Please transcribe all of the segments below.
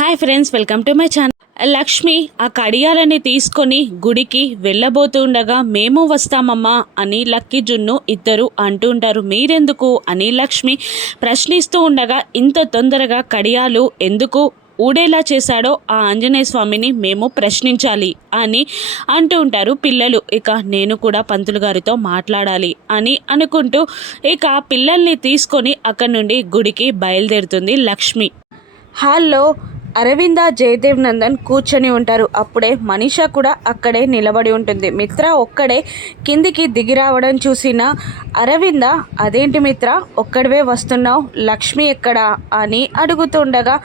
Hi friends, welcome to my channel. Lakshmi ఆ కడియాలని తీసుకొని గుడికి వెళ్ళబోతుండగా మేము వస్తామమ్మా అని లక్కీ జున్ను ఇద్దరు అంటూ ఉంటారు. మీరెందుకు అని లక్ష్మి ప్రశ్నిస్తూ ఉండగా, ఇంత తొందరగా కడియాలు ఎందుకు ఊడేలా చేశాడో ఆ ఆంజనేయ స్వామిని మేము ప్రశ్నించాలి అని అంటూ ఉంటారు పిల్లలు. ఇక నేను కూడా పంతులు గారితో మాట్లాడాలి అని అనుకుంటూ ఇక పిల్లల్ని తీసుకొని అక్కడి నుండి గుడికి బయలుదేరుతుంది లక్ష్మి. హాల్లో అరవింద, జయదేవ్ నందన్ కూర్చొని ఉంటారు. అప్పుడే మనీషా కూడా అక్కడే నిలబడి ఉంటుంది. మిత్ర ఒక్కడే కిందికి దిగి రావడం చూసిన అరవింద, అదేంటి మిత్ర ఒక్కడివే వస్తున్నావు, లక్ష్మి ఎక్కడా అని అడుగుతుండగా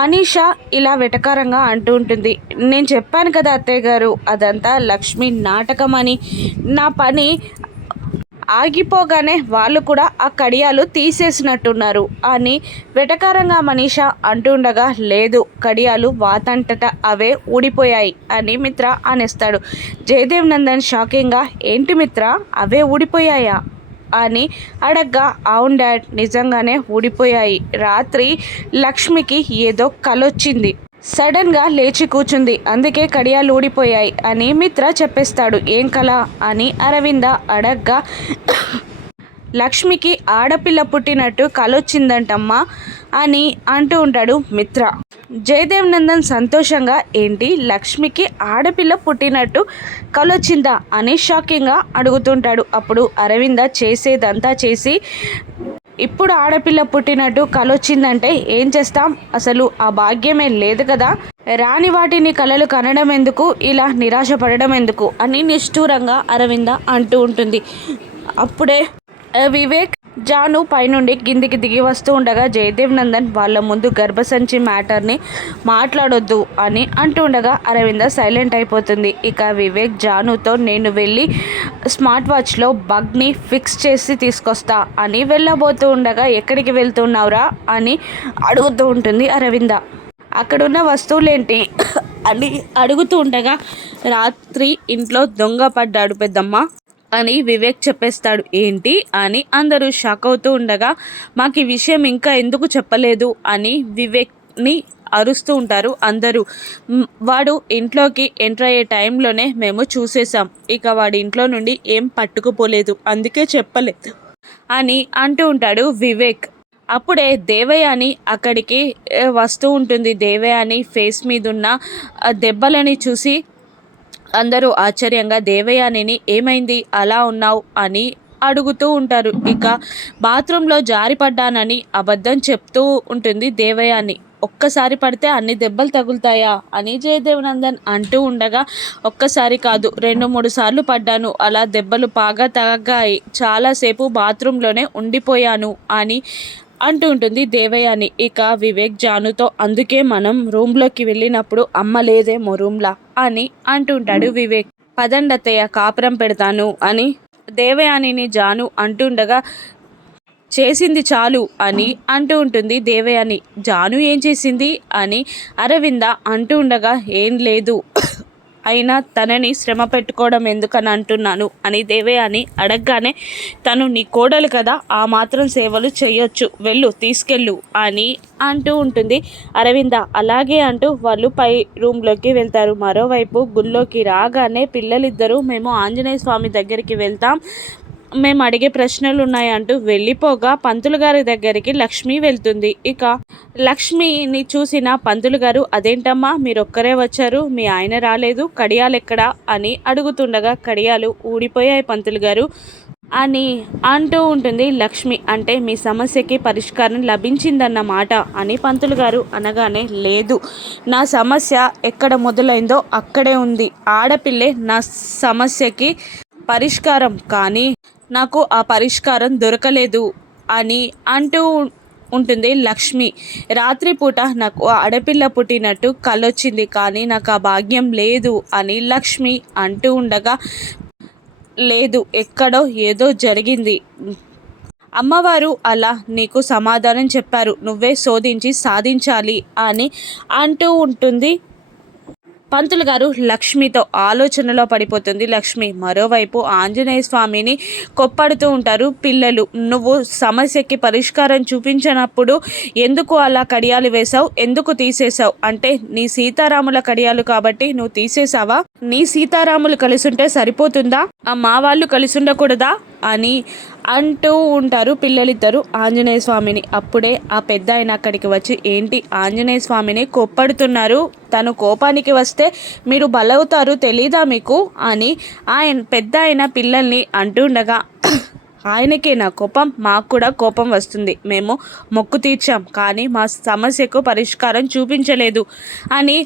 మనీషా ఇలా వెటకారంగా అంటూ ఉంటుంది. నేను చెప్పాను కదా అత్తయ్య గారు, అదంతా లక్ష్మి నాటకం అని. నా పని ఆగిపోగానే వాళ్ళు కూడా ఆ కడియాలు తీసేసినట్టున్నారు అని వెటకారంగా మనీషా అంటుండగా, లేదు కడియాలు వాతంతట అవే ఊడిపోయాయి అని మిత్ర అనేస్తాడు. జయదేవ్ నందన్ షాకింగ్గా, ఏంటి మిత్ర అవే ఊడిపోయాయా అని అడగ్గా, అవును డాడ్, నిజంగానే ఊడిపోయాయి. రాత్రి లక్ష్మికి ఏదో కలొచ్చింది, సడన్గా లేచి కూర్చుంది, అందుకే కడియాలు ఊడిపోయాయి అని మిత్ర చెప్పేస్తాడు. ఏం కల అని అరవింద అడగ్గా, లక్ష్మికి ఆడపిల్ల పుట్టినట్టు కలొచ్చిందంటమ్మా అని అంటూ ఉంటాడు మిత్ర. జయదేవ్ నందన్ సంతోషంగా, ఏంటి లక్ష్మికి ఆడపిల్ల పుట్టినట్టు కలొచ్చిందా అని షాకింగ్గా అడుగుతుంటాడు. అప్పుడు అరవింద చేసేదంతా చేసి, ఇప్పుడు ఆడపిల్ల పుట్టినట్టు కలొచ్చిందంటే ఏం చేస్తాం, అసలు ఆ భాగ్యమే లేదు కదా, రాని వాటిని కలలు కనడం ఎందుకు, ఇలా నిరాశపడడం ఎందుకు అని నిష్ఠూరంగా అరవింద అంటూ ఉంటుంది. అప్పుడే వివేక్, జాను పైనుండి కిందికి దిగి వస్తూ ఉండగా జయదేవ్ నందన్ వాళ్ళ ముందు గర్భసంచి మ్యాటర్ని మాట్లాడొద్దు అని అంటూ ఉండగా అరవింద సైలెంట్ అయిపోతుంది. ఇక వివేక్ జానుతో, నేను వెళ్ళి స్మార్ట్ వాచ్లో బగ్ని ఫిక్స్ చేసి తీసుకొస్తా అని వెళ్ళబోతూ ఉండగా, ఎక్కడికి వెళ్తున్నావురా అని అడుగుతూ ఉంటుంది అరవింద. అక్కడున్న వస్తువులేంటి అని అడుగుతూ ఉండగా, రాత్రి ఇంట్లో దొంగ పడ్డాడు పెద్దమ్మ అని వివేక్ చెప్పేస్తాడు. ఏంటి అని అందరూ షాక్ అవుతూ ఉండగా, మాకు ఈ విషయం ఇంకా ఎందుకు చెప్పలేదు అని వివేక్ని అరుస్తూ ఉంటారు అందరూ. వాడు ఇంట్లోకి ఎంటర్ అయ్యే టైంలోనే మేము చూసేసాం, ఇక వాడి ఇంట్లో నుండి ఏం పట్టుకుపోలేదు, అందుకే చెప్పలేదు అని అంటూ ఉంటాడు వివేక్. అప్పుడే దేవయాని అక్కడికి వస్తూ ఉంటుంది. దేవయాని ఫేస్ మీద ఉన్న దెబ్బలని చూసి అందరూ ఆశ్చర్యంగా దేవయానిని, ఏమైంది అలా ఉన్నావు అని అడుగుతూ ఉంటారు. ఇక బాత్రూంలో జారిపడ్డానని అబద్ధం చెప్తూ ఉంటుంది దేవయాని. ఒక్కసారి పడితే అన్ని దెబ్బలు తగులుతాయా అని జయదేవ్ నందన్ అంటూ ఉండగా, ఒక్కసారి కాదు 2-3 సార్లు పడ్డాను, అలా దెబ్బలు బాగా తగ్గాయి, చాలాసేపు బాత్రూంలోనే ఉండిపోయాను అని అంటూ ఉంటుంది దేవయాని. ఇక వివేక్ జానుతో, అందుకే మనం రూమ్లోకి వెళ్ళినప్పుడు అమ్మ లేదేమో రూమ్లా అని అంటుంటాడు వివేక్. పదండత్తయ్య కాపురం పెడతాను అని దేవయానిని జాను అంటుండగా, చేసింది చాలు అని అంటూ ఉంటుంది దేవయాని. జాను ఏం చేసింది అని అరవింద అంటూ ఉండగా, ఏం లేదు, అయినా తనని శ్రమ పెట్టుకోవడం ఎందుకని అంటున్నాను అని దేవయాని అడగగానే, తను నీ కోడలు కదా, ఆ మాత్రం సేవలు చేయొచ్చు, వెళ్ళు తీసుకెళ్ళు అని అంటూ ఉంటుంది అరవింద. అలాగే అంటూ వాళ్ళు పై రూమ్లోకి వెళ్తారు. మరోవైపు గుళ్ళోకి రాగానే పిల్లలిద్దరూ, మేము ఆంజనేయ స్వామి దగ్గరికి వెళ్తాం, మేము అడిగే ప్రశ్నలు ఉన్నాయంటూ వెళ్ళిపోగా పంతులు గారి దగ్గరికి లక్ష్మి వెళ్తుంది. ఇక లక్ష్మిని చూసిన పంతులు గారు, అదేంటమ్మా మీరొక్కరే వచ్చారు, మీ ఆయన రాలేదు, కడియాలు ఎక్కడా అని అడుగుతుండగా, కడియాలు ఊడిపోయాయి పంతులు గారు అని అంటూ ఉంటుంది లక్ష్మి. అంటే మీ సమస్యకి పరిష్కారం లభించిందన్నమాట అని పంతులు గారు అనగానే, లేదు, నా సమస్య ఎక్కడ మొదలైందో అక్కడే ఉంది, ఆడపిల్లే నా సమస్యకి పరిష్కారం, కానీ నాకు ఆ పరిష్కారం దొరకలేదు అని అంటూ ఉంటుంది లక్ష్మి. రాత్రిపూట నాకు ఆడపిల్ల పుట్టినట్టు కలొచ్చింది, కానీ నాకు ఆ భాగ్యం లేదు అని లక్ష్మి అంటూ ఉండగా, లేదు ఎక్కడో ఏదో జరిగింది, అమ్మవారు అలా నీకు సమాధానం చెప్పారు, నువ్వే శోధించి సాధించాలి అని అంటూ ఉంటుంది పంతులు గారు లక్ష్మితో ఆలోచనలో పడిపోతుంది లక్ష్మి. మరోవైపు ఆంజనేయ స్వామిని కొప్పడుతూ ఉంటారు పిల్లలు. నువ్వు సమస్యకి పరిష్కారం చూపించినప్పుడు ఎందుకు అలా కడియాలు వేశావు, ఎందుకు తీసేశావు అంటే నీ సీతారాముల కడియాలు కాబట్టి నువ్వు తీసేసావా, నీ సీతారాములు కలిసుంటే సరిపోతుందా, మా వాళ్ళు కలిసి ఉండకూడదా అని అంటూ ఉంటారు పిల్లలిద్దరూ ఆంజనేయ స్వామిని. అప్పుడే ఆ పెద్ద ఆయన అక్కడికి వచ్చి ఏంటి ఆంజనేయ స్వామిని కోప్పడుతున్నారు, తను కోపానికి వస్తే మీరు బలవుతారు తెలీదా మీకు అని ఆయన పెద్ద ఆయన పిల్లల్ని అంటుండగా ఆయనకే నా కోపం, మాకు కూడా కోపం వస్తుంది, మేము మొక్కు తీర్చాం కానీ మా సమస్యకు పరిష్కారం చూపించలేదు అని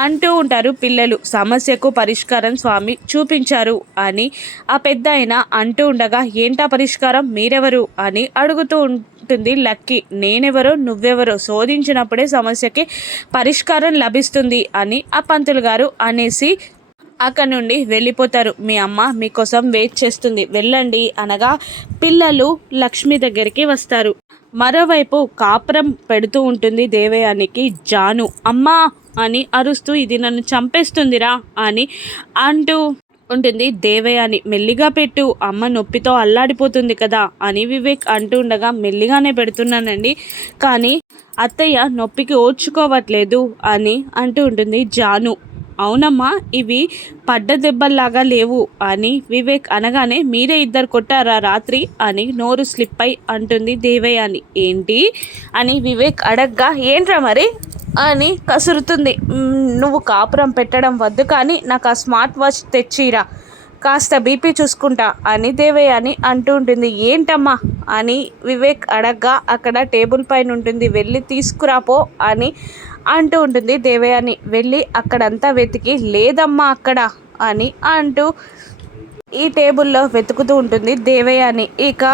అంటూ ఉంటారు పిల్లలు. సమస్యకు పరిష్కారం స్వామి చూపించారు అని ఆ పెద్ద ఆయన అంటూ ఉండగా ఏంటా పరిష్కారం, మీరెవరు అని అడుగుతూ ఉంటుంది లక్కీ. నేనెవరో నువ్వెవరో శోధించినప్పుడే సమస్యకి పరిష్కారం లభిస్తుంది అని ఆ పంతులు గారు అనేసి అక్కడ నుండి వెళ్ళిపోతారు. మీ అమ్మ మీకోసం వెయిట్ చేస్తుంది, వెళ్ళండి అనగా పిల్లలు లక్ష్మి దగ్గరికి వస్తారు. మరోవైపు కాపురం పెడుతూ ఉంటుంది దేవయానికి జాను. అమ్మా అని అరుస్తూ ఇది నన్ను చంపేస్తుందిరా అని అంటూ ఉంటుంది దేవయాని. మెల్లిగా పెట్టు, అమ్మ నొప్పితో అల్లాడిపోతుంది కదా అని వివేక్ అంటూ ఉండగా మెల్లిగానే పెడుతున్నానండి కానీ అత్తయ్య నొప్పికి ఓర్చుకోవట్లేదు అని అంటూ ఉంటుంది జాను. అవునమ్మా ఇవి పడ్డ దెబ్బల్లాగా లేవు అని వివేక్ అనగానే మీరే ఇద్దరు కొట్టారా రాత్రి అని నోరు స్లిప్ అయి అంటుంది దేవయాని. ఏంటి అని వివేక్ అడగ్గా ఏంట్రా మరి అని కసురుతుంది. నువ్వు కాపురం పెట్టడం వద్దు కానీ నాకు ఆ స్మార్ట్ వాచ్ తెచ్చిరా, కాస్త బీపీ చూసుకుంటా అని దేవయాని అంటూ ఉంటుంది. ఏంటమ్మా అని వివేక్ అడగ్గా అక్కడ టేబుల్ పైన ఉంటుంది, వెళ్ళి తీసుకురాపో అని అంటూ ఉంటుంది దేవయాని. వెళ్ళి అక్కడంతా వెతికి లేదమ్మా అక్కడ అని అంటూ ఈ టేబుల్లో వెతుకుతూ ఉంటుంది దేవయాని. ఇక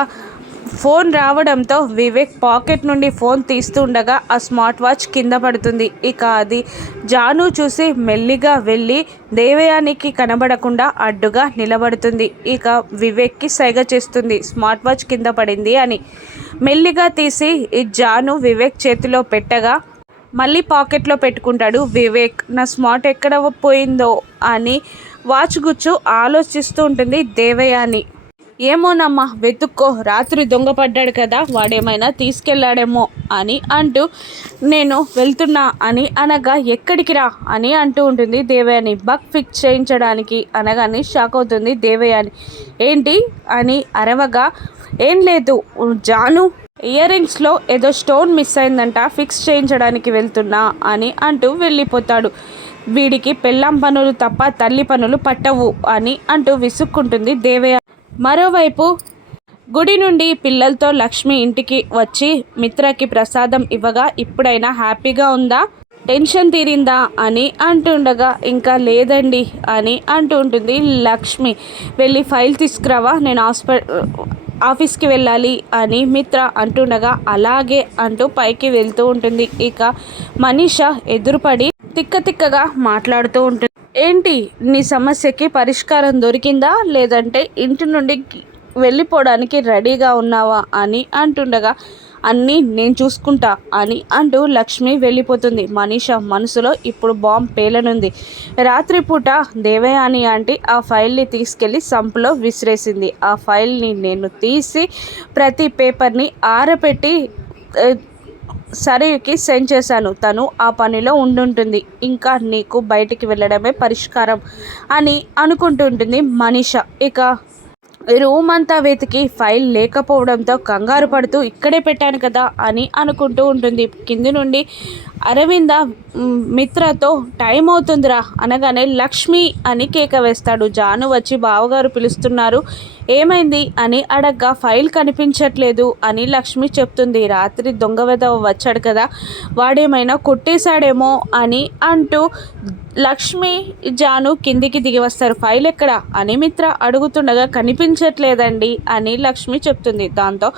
ఫోన్ రావడంతో వివేక్ పాకెట్ నుండి ఫోన్ తీస్తూ ఉండగా ఆ స్మార్ట్ వాచ్ కింద పడుతుంది. ఇక అది జాను చూసి మెల్లిగా వెళ్ళి దేవయానికి కనబడకుండా అడ్డుగా నిలబడుతుంది. ఇక వివేక్కి సైగ చేస్తుంది స్మార్ట్ వాచ్ కింద పడింది అని. మెల్లిగా తీసి ఈ జాను వివేక్ చేతిలో పెట్టగా మళ్ళీ పాకెట్లో పెట్టుకుంటాడు వివేక్. నా స్మార్ట్ ఎక్కడ పోయిందో అని వాచ్ గుచ్చు ఆలోచిస్తూ ఉంటుంది దేవయాని. ఏమోనమ్మా వెతుక్కో, రాత్రి దొంగపడ్డాడు కదా వాడేమైనా తీసుకెళ్ళాడేమో అని అంటూ నేను వెళ్తున్నా అని అనగా ఎక్కడికి రా అని అంటూ ఉంటుంది దేవయాని. బగ్ ఫిక్స్ చేయించడానికి అనగానే షాక్ అవుతుంది దేవయాని. ఏంటి అని అరవగా ఏం లేదు జాను ఇయర్ రింగ్స్లో ఏదో స్టోన్ మిస్ అయిందంట, ఫిక్స్ చేయించడానికి వెళ్తున్నా అని అంటూ వెళ్ళిపోతాడు. వీడికి పెళ్ళాం పనులు తప్ప తల్లి పనులు పట్టవు అని అంటూ విసుక్కుంటుంది దేవయాని. మరోవైపు గుడి నుండి పిల్లలతో లక్ష్మి ఇంటికి వచ్చి మిత్రకి ప్రసాదం ఇవ్వగా ఇప్పుడైనా హ్యాపీగా ఉందా, టెన్షన్ తీరిందా అని అంటుండగా ఇంకా లేదండి అని అంటూ ఉంటుంది లక్ష్మి. వెళ్ళి ఫైల్ తీసుకురావా, నేను ఆఫీస్కి వెళ్ళాలి అని మిత్ర అంటుండగా అలాగే అంటూ పైకి వెళ్తూ ఉంటుంది. ఇక మనీష ఎదురుపడి తిక్కగా మాట్లాడుతూ ఉంటుంది. ఏంటి నీ సమస్యకి పరిష్కారం దొరికిందా లేదంటే ఇంటి నుండి వెళ్ళిపోవడానికి రెడీగా ఉన్నావా అని అంటుండగా అన్నీ నేను చూసుకుంటా అని అంటూ లక్ష్మి వెళ్ళిపోతుంది. మనీష మనసులో ఇప్పుడు బాంబ్ పేలనుంది. రాత్రిపూట దేవయాని ఆంటీ ఆ ఫైల్ని తీసుకెళ్ళి సంపులో విసిరేసింది. ఆ ఫైల్ని నేను తీసి ప్రతి పేపర్ని ఆరబెట్టి సరికి సెండ్ చేశాను. తను ఆ పనిలో ఉండుంటుంది. ఇంకా నీకు బయటికి వెళ్ళడమే పరిష్కారం అని అనుకుంటుంటుంది మనీష. ఇక రూమ్ అంతా వెతికి ఫైల్ లేకపోవడంతో కంగారు పడుతూ ఇక్కడే పెట్టాను కదా అని అనుకుంటూ ఉంటుంది. కింది నుండి అరవింద మిత్రతో టైం అవుతుందిరా అనగానే లక్ష్మి అని కేక వేస్తాడు. జాను వచ్చి బావగారు పిలుస్తున్నారు, ఏమైంది అని అడగ్గా ఫైల్ కనిపించట్లేదు అని లక్ష్మి చెప్తుంది. రాత్రి దొంగ వెధవ వచ్చాడు కదా వాడేమైనా కొట్టేశాడేమో అని అంటూ లక్ష్మి జాను కిందికి దిగి వస్తారు. ఫైల్ ఎక్కడ అని మిత్ర అడుగుతుండగా కనిపించట్లేదండి అని లక్ష్మి చెప్తుంది. దాంతో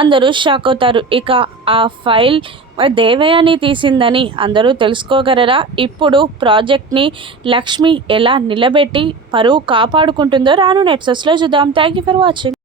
అందరూ షాక్ అవుతారు. ఇక ఆ ఫైల్ దేవయాని తీసిందని అందరూ తెలుసుకోగలరా? ఇప్పుడు ప్రాజెక్ట్ని లక్ష్మి ఎలా నిలబెట్టి పరువు కాపాడుకుంటుందో రాను నెట్సెస్లో చూద్దాం. Thank you for watching.